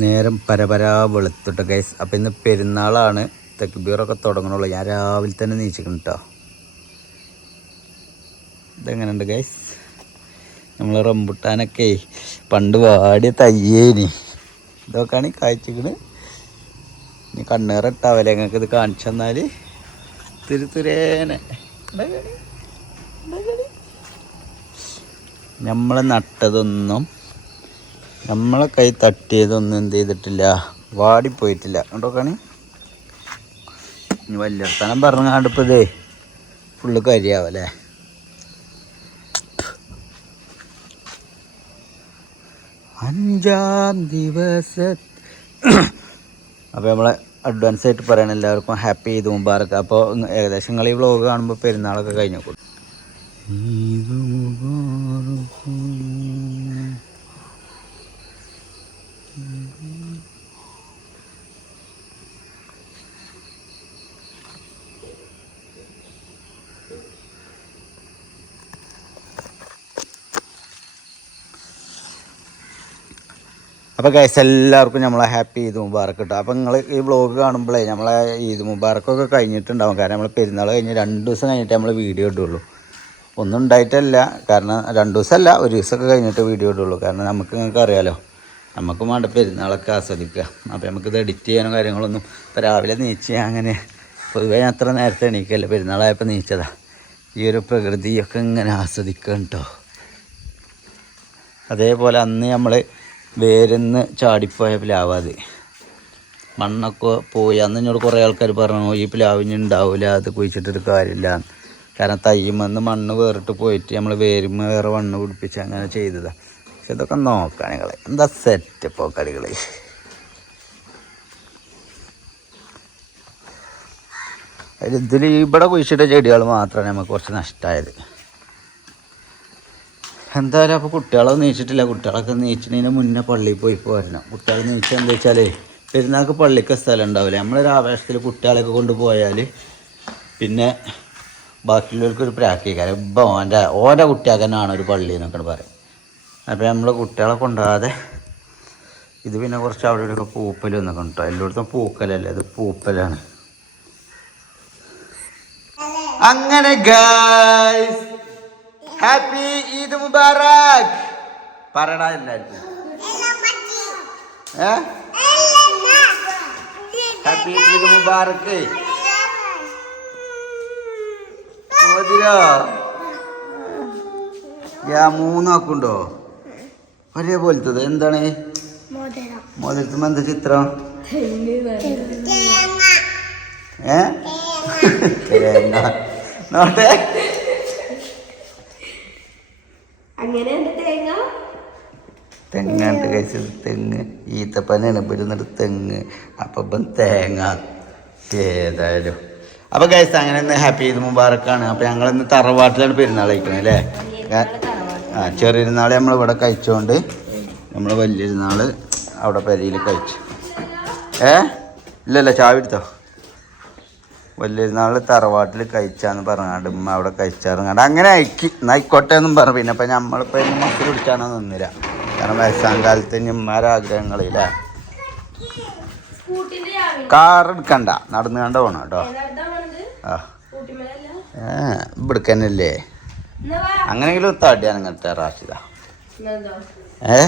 നേരം പരപരാ വെളുത്തിട്ട് ഗൈസ് അപ്പം ഇന്ന് പെരുന്നാളാണ്. തെക്കുബീറൊക്കെ തുടങ്ങണുള്ളൂ. ഞാൻ രാവിലെ തന്നെ നീച്ചിക്കണം കേട്ടോ ഇതെങ്ങനെയുണ്ട് ഗൈസ് നമ്മൾ റംബുട്ടാനൊക്കെ പണ്ട് വാടിയ തയ്യേനി. ഇതൊക്കെയാണ് കാഴ്ചക്കണ്. ഇനി കണ്ണേറിട്ടാവല്ലേ ഞങ്ങൾക്ക് ഇത് കാണിച്ചു തന്നാൽ തിരുത്തുരേനെ നമ്മൾ നട്ടതൊന്നും നമ്മളെ കൈ തട്ടിയതൊന്നും എന്ത് ചെയ്തിട്ടില്ല. വാടിപ്പോയിട്ടില്ല. കണ്ടോ കാണി? ഇനി വലിയർത്തനം പറഞ്ഞാണ്ട് ഇപ്പോൾ ഫുള്ള് കരിയാവല്ലേ? അഞ്ചാം ദിവസ അപ്പോൾ നമ്മളെ അഡ്വാൻസ് ആയിട്ട് പറയണം എല്ലാവർക്കും ഹാപ്പി ചെയ്തു മുമ്പാർക്ക് അപ്പോൾ ഏകദേശം നിങ്ങൾ ഈ വ്ളോഗ് കാണുമ്പോൾ പെരുന്നാളൊക്കെ കഴിഞ്ഞു? ഈദ് ഗൈസ് എല്ലാവർക്കും നമ്മളെ ഹാപ്പി ഈദ് മുബാറക്ക് കിട്ടും. അപ്പോൾ നിങ്ങൾ ഈ വ്ളോഗ് കാണുമ്പോഴേ നമ്മളെ ഈദ് മുബാറക്കൊക്കെ കഴിഞ്ഞിട്ടുണ്ടാവും. കാരണം നമ്മൾ പെരുന്നാൾ കഴിഞ്ഞ് രണ്ട് ദിവസം കഴിഞ്ഞിട്ട് നമ്മൾ വീഡിയോ ഇടുള്ളൂ. ഒന്നും ഉണ്ടായിട്ടല്ല. കാരണം രണ്ട് ദിവസമല്ല ഒരു ദിവസമൊക്കെ കഴിഞ്ഞിട്ട് വീഡിയോ ഇടുള്ളൂ. കാരണം നമുക്ക് നിങ്ങൾക്ക് അറിയാലോ നമുക്ക് വേണ്ട പെരുന്നാളൊക്കെ ആസ്വദിക്കുക. അപ്പോൾ നമുക്കിത് എഡിറ്റ് ചെയ്യാനോ കാര്യങ്ങളൊന്നും ഇപ്പോൾ രാവിലെ നീച്ച് അങ്ങനെ പൊതുവേ ഞാൻ അത്ര നേരത്തെ എണീക്കല്ല. പെരുന്നാളായപ്പോൾ നീച്ചതാ. ഈ ഒരു പ്രകൃതിയൊക്കെ ഇങ്ങനെ ആസ്വദിക്കുക കേട്ടോ. അതേപോലെ അന്ന് നമ്മൾ വേരെന്ന് ചാടിപ്പോയ പ്ലാവാത് മണ്ണൊക്കെ പോയി. അന്ന് എന്നോട് കുറേ ആൾക്കാർ പറഞ്ഞു ഈ പ്ലാവിന് ഉണ്ടാവില്ല അത് കുഴിച്ചിട്ടൊരു കാര്യമില്ല. കാരണം തയ്യുമെന്ന് മണ്ണ് വേറിട്ട് പോയിട്ട് നമ്മൾ വേരുമ്മ വേറെ മണ്ണ് പിടിപ്പിച്ച് അങ്ങനെ ചെയ്തതാണ് പക്ഷെ ഇതൊക്കെ നോക്കാൻ കളി എന്താ സെറ്റപ്പോ കളികളെ? ഇതിൽ ഇവിടെ കുഴിച്ചിട്ട ചെടികൾ മാത്രമാണ് നമുക്ക് കുറച്ച് നഷ്ടമായത് എന്തായാലും അപ്പോൾ കുട്ടികളെ നീച്ചിട്ടില്ല. കുട്ടികളൊക്കെ നീച്ചിനതിന് മുന്നേ പള്ളിയിൽ പോയി പോരണം. കുട്ടികൾ നീച്ചാൽ എന്താ വെച്ചാലേ പെരുന്നാൾക്ക് പള്ളിക്ക് സ്ഥലം ഉണ്ടാവില്ല. നമ്മളൊരു ആവേശത്തിൽ കുട്ടികളെയൊക്കെ കൊണ്ടുപോയാൽ പിന്നെ ബാക്കിയുള്ളവർക്ക് ഒരു പ്രാക്ടിക്കാരം ഇപ്പം ഓന്റെ ഓന്റെ കുട്ടിയാക്കനാണ് ഒരു പള്ളി എന്നൊക്കെ പറയും അപ്പോൾ നമ്മൾ കുട്ടികളെ കൊണ്ടുപോകാതെ ഇത് പിന്നെ കുറച്ച് അവിടെ ഇവിടെയൊക്കെ പൂപ്പൽ വന്നൊക്കെ കേട്ടോ. എല്ലായിടത്തും പൂക്കലല്ലേ? ഇത് പൂപ്പലാണ്. അങ്ങനെ ഗൈസ് ഹാപ്പി ഈദ് മുബാറക് പറയണ എല്ലാവർക്കും. ഏ? ഹാപ്പി ഈദ് മുബാറക് മതിരോ? യാ മൂന്നാക്കുണ്ടോ? ഒരേ പോലത്തത് എന്താണ്? മോതിരത്തുമ്പോ എന്താ ചിത്രം? ഏ? നോട്ടെ. അങ്ങനെ തേങ്ങ? തെങ്ങാണ്ട് കഴിച്ചത് തെങ്ങ്. ഈത്തപ്പനാണ്. ഇവിടുന്നൊരു തെങ്ങ്. അപ്പം ഇപ്പം തേങ്ങ. ഏതായാലും. അപ്പൊ കഴിച്ച അങ്ങനെ ഒന്ന് ഹാപ്പി ഈദ് മുബാറക്കാണ്. അപ്പൊ ഞങ്ങൾ ഇന്ന് തറവാട്ടിലാണ് പെരുന്നാൾ കഴിക്കുന്നത് അല്ലേ? ആ ചെറിയൊരുന്നാൾ നമ്മൾ ഇവിടെ കഴിച്ചോണ്ട് നമ്മൾ വലിയ ഇരുന്നാൾ അവിടെ പെരയിൽ കഴിച്ചു. ഏ? ഇല്ലല്ല ചാവി എടുത്തോ വലിയൊരുന്നാൾ തറവാട്ടിൽ കഴിച്ചാന്ന് പറഞ്ഞാണ്ട് ഉമ്മ അവിടെ കഴിച്ചാറങ്ങാണ്ട് അങ്ങനെ അയക്കി. ആയിക്കോട്ടെ എന്നും പറഞ്ഞു. പിന്നെ ഇപ്പം നമ്മളിപ്പോൾ ഇന്ന് മക്കൾ പിടിച്ചാണോ നിന്നില്ല. കാരണം വയസ്സാം കാലത്ത് ചാവി കാർ എടുക്കണ്ട. നടന്നു കണ്ട പോണം കേട്ടോ. ആ. ഏ ഇവിടുക്കന്നല്ലേ? അങ്ങനെങ്കിലും തടിയാണ് ഇങ്ങനത്തെ റാഷിത ഏ?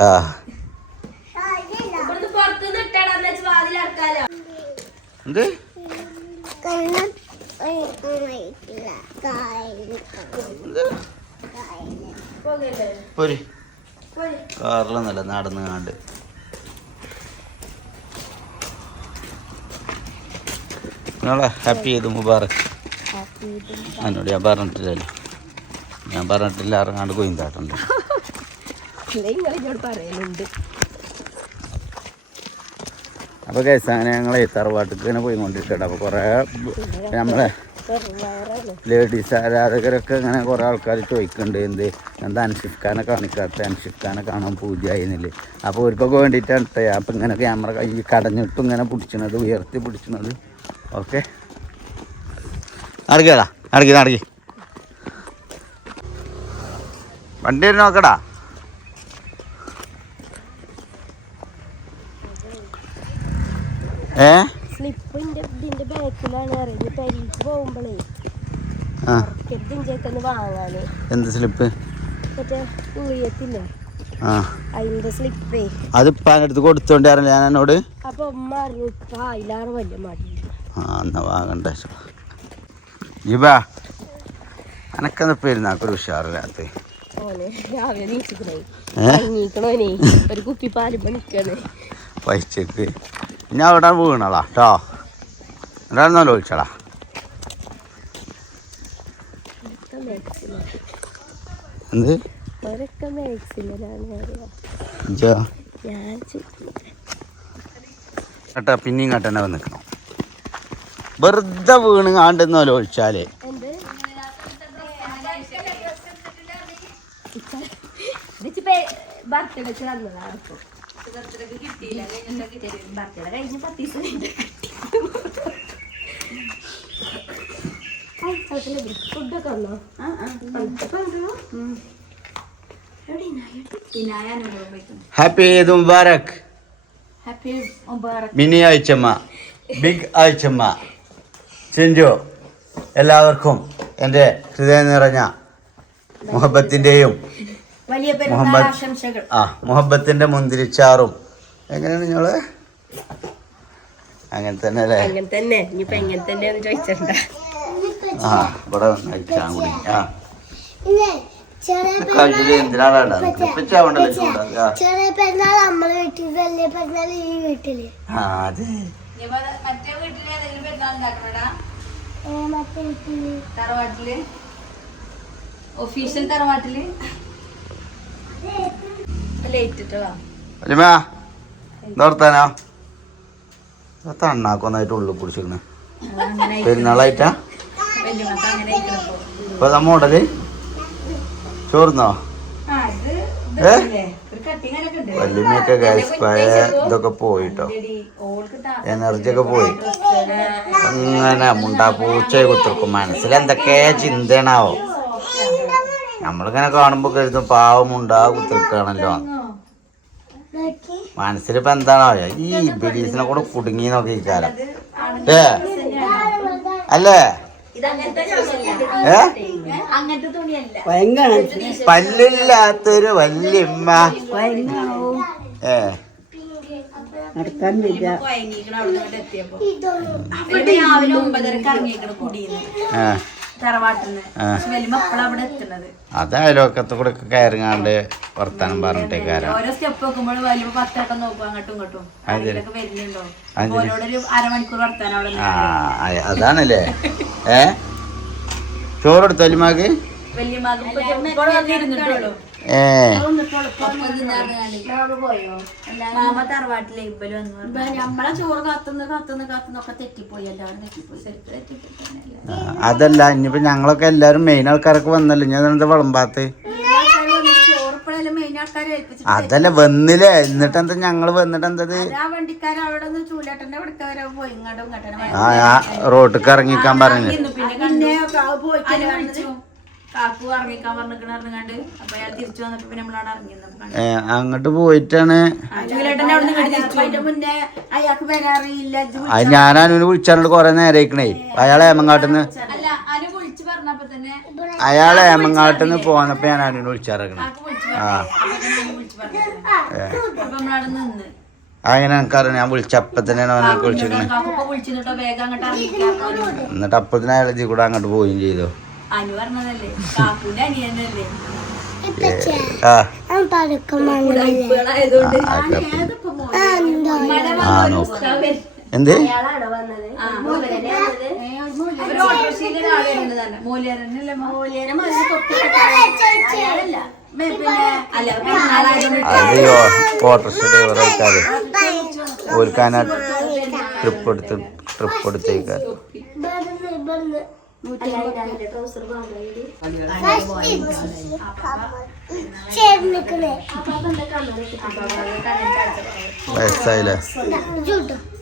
ആ. എന്ത്? പോരി. പോരെ കാറിലൊന്നല്ല നടന്ന് കാണ്ട്. നിങ്ങളെ ഹാപ്പി ചെയ്ത് മുബാറക്. എന്നോട് ഞാൻ പറഞ്ഞിട്ടില്ലല്ലോ ഞാൻ പറഞ്ഞിട്ടില്ല ഇറങ്ങാണ്ട് ഇങ്ങോട്ട് പറയലുണ്ട്. അപ്പോൾ കേസ് അങ്ങനെ ഞങ്ങൾ തറവാട്ടിക്ക് ഇങ്ങനെ പോയിക്കൊണ്ടിരിക്കട്ടെ അപ്പോൾ കുറേ നമ്മളെ ലേഡീസ് ആരാധകരൊക്കെ ഇങ്ങനെ കുറേ ആൾക്കാർ ചോദിക്കുന്നുണ്ട് എന്ത് എന്താ അൻഷിഫ്ഖാനെ കാണിക്കാത്ത? അൻഷിഫ്ഖാനെ കാണാൻ പൂജയായിരുന്നില്ലേ? അപ്പോൾ അവർക്കൊക്കെ വേണ്ടിയിട്ടാണ് ട്ടോ. അപ്പം ഇങ്ങനെ ക്യാമറ കൈ കടഞ്ഞിട്ടും ഇങ്ങനെ പിടിച്ചണത് ഉയർത്തി പിടിച്ചണത്. ഓക്കെ. നടക്കടാ നടക്കി നടക്കി വണ്ടി നോക്കടാ. ഏ? സ്ലിപ്പിന്റെ ഇതിന്റെ ബാക്കിലാണ് അറിയുന്നത്. പെരീക്ക് പോകുമ്പോഴേ ആ. ഇതിഞ്ചേക്കൊന്ന് വാങ്ങാന്? എന്ത് സ്ലിപ്പ്? മറ്റേ ഉളിയത്തില്ലേ ആ. അതിന്റെ സ്ലിപ്പേ. അതിപ്പോ അടുത്ത് കൊടുത്തോണ്ട് അറിയില്ല ഞാൻ എന്നോട്? അപ്പൊ ഉമ്മ അറിഞ്ഞു ഇപ്പൊ അതിലാറ് വലിയ മടി. ആ എന്നാ വാങ്ങണ്ട. ഇവാ എനക്കെന്താ പെരുന്നാക്കൊരു ഉഷാറില്ലാത്ത. ഓനെ രാവിലെ നീച്ചിക്കണേ. ഏ? നീക്കണോനെ ഒരു കുപ്പി പാലുമ്പോ നിക്കണേ. പൈസക്ക്. ഞാൻ അവിടെ വീണടാ കേട്ടോ എന്താണെന്നല്ലോ വിളിച്ചടാ ഒക്കെ മാക്സിമം എന്ത് കേട്ടാ പിന്നെയും വന്ന് നിൽക്കണം. വെറുതെ വീണ് കാണ്ടെന്നല്ലോ ഒഴിച്ചാലേ ബർത്ത്ഡേക്ക് തന്നതാണ് ബർത്ത്ഡേ കഴിഞ്ഞ് പത്ത് ദിവസം ഫുഡൊക്കെ വന്നോ? Happy Eid Mubarak. Happy Mubarak. Mini ആഴ്ചമ്മ. ബിഗ് ആഴ്ചമ്മ. ചിഞ്ചു എല്ലാവർക്കും എന്റെ ഹൃദയം നിറഞ്ഞ മുഹബത്തിന്റെയും വലിയ. പെരുന്നാൾ ആശംസകൾ. ആ മുഹബത്തിന്റെ മുന്തിരിച്ചാറും. എങ്ങനെയാണ് ഞങ്ങൾ അങ്ങനെ തന്നെ അല്ലേ? അങ്ങനെ തന്നെ. ഇനിയിപ്പോ എങ്ങനെ തന്നെയാന്ന് ചോദിച്ചിട്ടുണ്ട? ആ ഇവിടെ കൂടി. ആ. ചെറിയ പെരുന്നാൾ നമ്മളെ വീട്ടിൽ വലിയ പെരുന്നാൾ ഈ വീട്ടിൽ ആ. അതെ. മറ്റേ വീട്ടിൽ ഏതെങ്കിലും പെരുന്നാൾ ഉണ്ടാക്കണടാ ഏ, മറ്റേ വീട്ടിൽ തറവാട്ടിൽ? ഒഫീഷ്യൽ തറവാട്ടിൽ? നിർത്താനോ തണ്ണാക്കൊന്നായിട്ട് ഉള്ളിൽ കുടിച്ചിരുന്നു പെരുന്നാളായിട്ടാ? ഇപ്പൊ. മോഡൽ. ചോർന്നോ വല്യമ്മയൊക്കെ ഗ്യാസ് പഴയ ഇതൊക്കെ പോയിട്ടോ. എനർജി ഒക്കെ പോയി. അങ്ങനെ മുണ്ടാ പൂച്ചയെ കുത്തിർക്കും മനസ്സിൽ എന്തൊക്കെ ചിന്തയാണാവോ? നമ്മളിങ്ങനെ കാണുമ്പോ കരുതും പാവം മുണ്ടാ കുത്തിർക്കാണല്ലോ നോക്കി. മനസ്സിലിപ്പോ എന്താണോ? ഈ ബിലീസിനെ കൂടെ കുടുങ്ങി നോക്കി കാലം ഏ? അല്ലേ പല്ലില്ലാത്തൊരു വല്യമ്മ. ഏ? കൊയങ്ങിക്കണ അത് അയലോക്കത്ത് കൂടെ കയറിങ്ങാണ്ട് വർത്താനം ആ അയ- അതാണല്ലേ. ഏ? ചോറെടുത്തോ വലിയമാക്ക് വലിയ മകൻ ഇപ്പോൾ വന്നിരുന്നിട്ടുള്ളൂ. ഏ. മാമ തറവാട്ടിലെ വന്നു. നമ്മളെ ചോറ് തെറ്റിപ്പോയി. എല്ലാവരും തെറ്റിപ്പോയി. ശരിക്കും അതല്ല ഇനിയിപ്പോ ഞങ്ങളൊക്കെ എല്ലാരും മെയിൻ ആൾക്കാരൊക്കെ വന്നല്ലോ? ഞാൻ എന്താ വിളമ്പാത്ത്? അതല്ല വന്നില്ലേ? എന്നിട്ട് എന്താ ഞങ്ങൾ വന്നിട്ട് എന്തത് ആ റോട്ടിക്ക് ഇറങ്ങിക്കാൻ പറഞ്ഞു. കാക്കു ഇറങ്ങിക്കാൻ പറഞ്ഞിക്കണ പറഞ്ഞാണ്ട് അപ്പൊ അയാൾ തിരിച്ചു വന്നപ്പോ പിന്നെ നമ്മളവിടെ അങ്ങോട്ട് പോയിട്ടാണ്. ആ, ചൂലേട്ടന്റെ അവിടെ നിന്ന് തിരിച്ചു അതിന്റെ മുന്നേ അയാൾക്ക് വരാറിയില്ല അത് ഞാൻ അനുവിന് വിളിച്ചാണ്ട് കൊറേ നേരേക്കണേ അയാളെ ഏമങ്ങാട്ടുന്ന് അല്ല അനു വിളിച്ചു പറഞ്ഞപ്പോ തന്നെ അയാളെ ഏമങ്ങാട്ടുന്ന് പോന്നപ്പോ ഞാൻ അനുവിനെ വിളിച്ചാറക്കണ ആ. അങ്ങനെ എനിക്കറിയാം ഞാൻ വിളിച്ചപ്പത്തന്നെയാണ് അവനൊക്കെ വിളിച്ചിരിക്കണേ കാക്കു ഇപ്പൊ വേഗം അങ്ങോട്ട് ഇറങ്ങിക്കാൻ എന്നിട്ട് അപ്പത്തിന് അയാളെ ഇതിൽ കൂടെ അങ്ങോട്ട് പോവുകയും ചെയ്തു. അനു പറഞ്ഞതല്ലേ കാക്കുന്റെ അനിയനല്ലേ. എന്തോ ഓട്ടോറിക്ഷ ഡ്രൈവർ ഓൽക്കാനാ ട്രിപ്പ് എടുത്ത് ട്രിപ്പ് എടുത്തേക്കാർ വയസ്സായില്ലേ?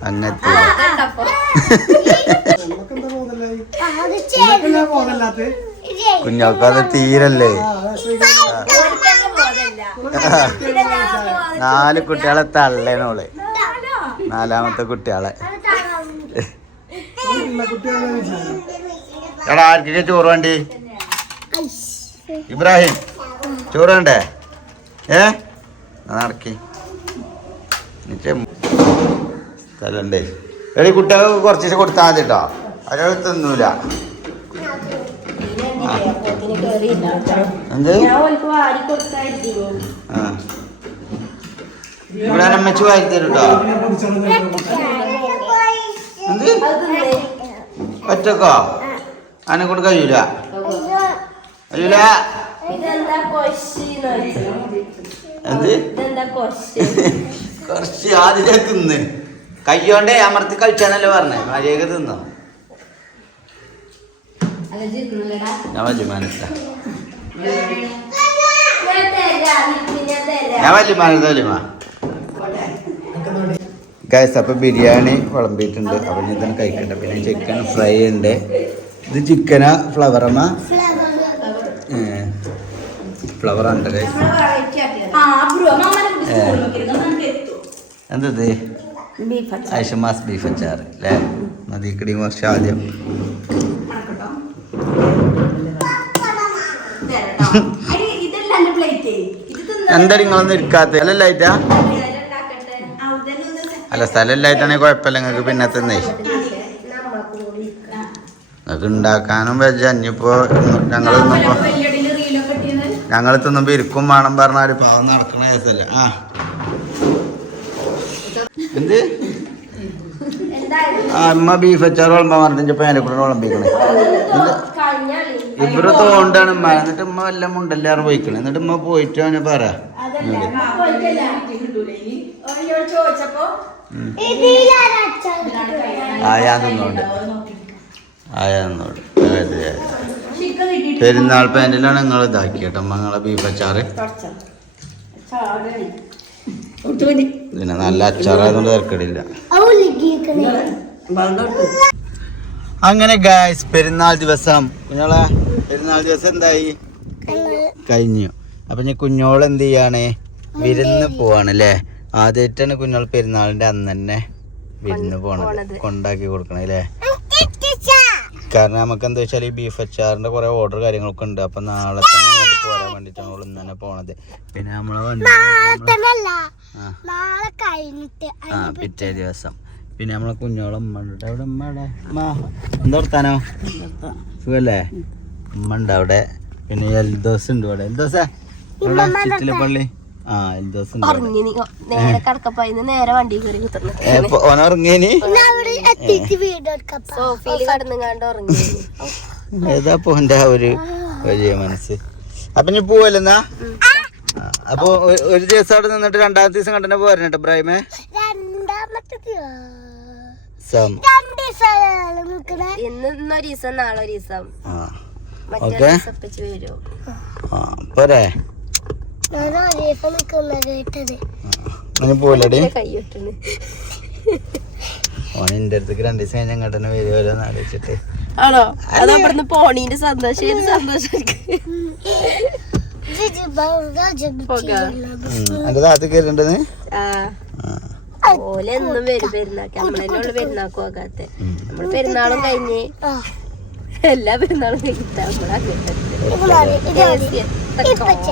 അങ്ങനത്തെ കുഞ്ഞാക്കത് തീരല്ലേ? നാല് കുട്ടികളെ തള്ളേനോളെ നാലാമത്തെ കുട്ടികളെ. എടാ ആർക്കൊക്കെ ചോറ് വേണ്ടി? ഇബ്രാഹിം ചോറ് വേണ്ടേ? ഏ? നടക്കി. സ്ഥലണ്ടേ. എടി കുട്ടികൾക്ക് കുറച്ച് കൊടുത്താൽ മതി കേട്ടോ ഇവിടെ അമ്മച്ച് വാരി തരും കേട്ടോ എന്ത്? ഒറ്റക്കോ? അനെ കൊണ്ട് കഴിയൂല? കഴിയൂല. എന്ത്? കുറച്ച് ആദ്യമേ തിന്ന്. കയ്യോണ്ടേ അമർത്തി കഴിച്ചാന്നല്ലേ പറഞ്ഞേ? മര്യാദ തിന്നോ. ഞാൻ വലിയ മനസ്സില ഞാൻ ഗൈസ് അപ്പൊ ബിരിയാണി വിളമ്പിയിട്ടുണ്ട്. അപ്പൊ ഞാൻ ഇതാണ് കഴിക്കണ്ട. പിന്നെ ചിക്കൻ ഫ്രൈ ഉണ്ട്. ഇത് ചിക്കനാ ഫ്ലവറമ്മ ഫ്ലവർ ഉണ്ട് ഗൈസ് ആ ബ്രോ മാമനെ കുറിച്ച് സ്കൂളിൽ വെക്കരുത് നമുക്ക് എത്തും. എന്തത് ബീഫ് ഐഷമാസ് ബീഫ് അച്ചാർ അല്ലേ നദിക്കടി വർഷം ആദ്യം. തരാട്ടോ. അരി, ഇതല്ല എന്റെ പ്ലേറ്റ് ഇത് തിന്നാ എന്താ നിങ്ങളൊന്നും ഇരിക്കാത്ത? അല്ലല്ലായിട്ടാ അല്ല സ്ഥലം ഇല്ലായിട്ടാണെങ്കിൽ കുഴപ്പമില്ല നിങ്ങൾക്ക് പിന്നെ തിന്നേ. നിങ്ങൾക്ക് ഉണ്ടാക്കാനും വെച്ച ഇനിയിപ്പോ ഞങ്ങൾ തിന്നുമ്പോ വലിയടിയിൽ റീലൊക്കെ ഇട്ടിരുന്നത് ഞങ്ങൾ തിന്നുമ്പോ ഇരിക്കും വേണം പറഞ്ഞാൽ പാവം നടക്കണ കേസല്ല. ആ. എന്ത്? ആ അമ്മ ബീഫ് അച്ചാറ് വിളമ്പാൻ പറഞ്ഞിട്ട് പേനെ കൂടെ വിളമ്പിക്കണേ. ഇവർ തോണ്ടാണ് ഉമ്മ എന്നിട്ട് ഉമ്മ വല്ല മുണ്ടല്ലാറ് പോയിക്കണേ. എന്നിട്ട് ഉമ്മ പോയിട്ട് അവനെ പറ. ആ തിന്നോണ്ട്. ആയാ തിന്നോണ്ട് അതെ, അതെ. ചിക്കൻ കിട്ടിയിട്ട് പെരുന്നാൾ പാന്റിലാണ് നിങ്ങൾ ഇതാക്കി കേട്ടോ നിങ്ങളെ ബീഫ് അച്ചാറ് പിന്നെ നല്ല അച്ചാറായതുകൊണ്ട് തിരക്കടില്ല. അങ്ങനെ ഗായ്സ് പെരുന്നാൾ ദിവസം. കുഞ്ഞോളെ പെരുന്നാൾ ദിവസം എന്തായി? കഴിഞ്ഞു. അപ്പൊ ഞാൻ കുഞ്ഞോൾ എന്ത് ചെയ്യാണ്? വിരുന്ന് പോവാണ് അല്ലേ ആദ്യമായിട്ടാണ് കുഞ്ഞോൾ പെരുന്നാളിന്റെ അന്ന് തന്നെ വിരുന്ന് പോണത്. കൊണ്ടാക്കി കൊടുക്കണേ അല്ലേ കാരണം നമുക്ക് എന്താ വെച്ചാൽ ഈ ബീഫ് അച്ചാറിന്റെ കുറെ ഓർഡർ കാര്യങ്ങളൊക്കെ ഉണ്ട്. അപ്പൊ നാളെ തന്നെ ഇങ്ങോട്ട് പോരാൻ ഇന്ന് തന്നെ പോണത്. പിന്നെ നമ്മളെ വണ്ടി നാളെ കഴിഞ്ഞിട്ട് ആ പിറ്റേ ദിവസം. പിന്നെ നമ്മളെ കുഞ്ഞോളെ ഉമ്മ ഉണ്ട് അവിടെ ഉമ്മ അവിടെ ഉമ്മ. എന്താ വർത്താനോ? സുഖല്ലേ? ഉമ്മ ഉണ്ട് അവിടെ. പിന്നെ എൽദോസ് ഉണ്ട് ഇവിടെ. എൽദോസേ? ഇവിടെ ചിറ്റിലെ പള്ളി. നേരെ കടക്കപ്പായിന്ന് നേരെ വണ്ടി കയറി സോഫയിൽ കടന്നുകാണ്ട് ഉറങ്ങി. ഏതാ പോന്റെ ഒരു വലിയ മനസ്സ്? അപ്പൊ ഇനി പോവല്ലെന്നാ അപ്പൊ ഒരു ദിവസം അവിടെ നിന്നിട്ട് രണ്ടാമത്തെ ദിവസം കണ്ടന്നെ പോരണ കേട്ടോ ഇബ്രാഹിമേ രണ്ടാമത്തെ ദിവസം നാളെ ഒരു ദിവസം ആ. മറ്റേ ഓക്കെ. ദിവസം ഒപ്പിച്ച് വരും. ആ പോരെ. പോലടി ഓൻ എന്റെ അടുത്തേക്ക് രണ്ട് ദിവസം കഴിഞ്ഞ് അങ്ങോട്ട് തന്നെ വരുമല്ലോ എന്ന് ആലോചിച്ചിട്ട്. ആണോ? അത് അവിടുന്ന് പോണീന്റെ സന്തോഷം. ഏത് സന്തോഷം എന്റെ താത്ത് കയറിണ്ടെന്ന് ആ. ഓലെ എന്നും വരും പെരുന്നാക്ക് നമ്മളെന്നെ ഉള്ളു പെരുന്നാക്ക് പോകാത്തെ. നമ്മൾ പെരുന്നാളും കഴിഞ്ഞ് എല്ലാ പെരുന്നാളും കഴിഞ്ഞിട്ട് നമ്മളങ്ങനെ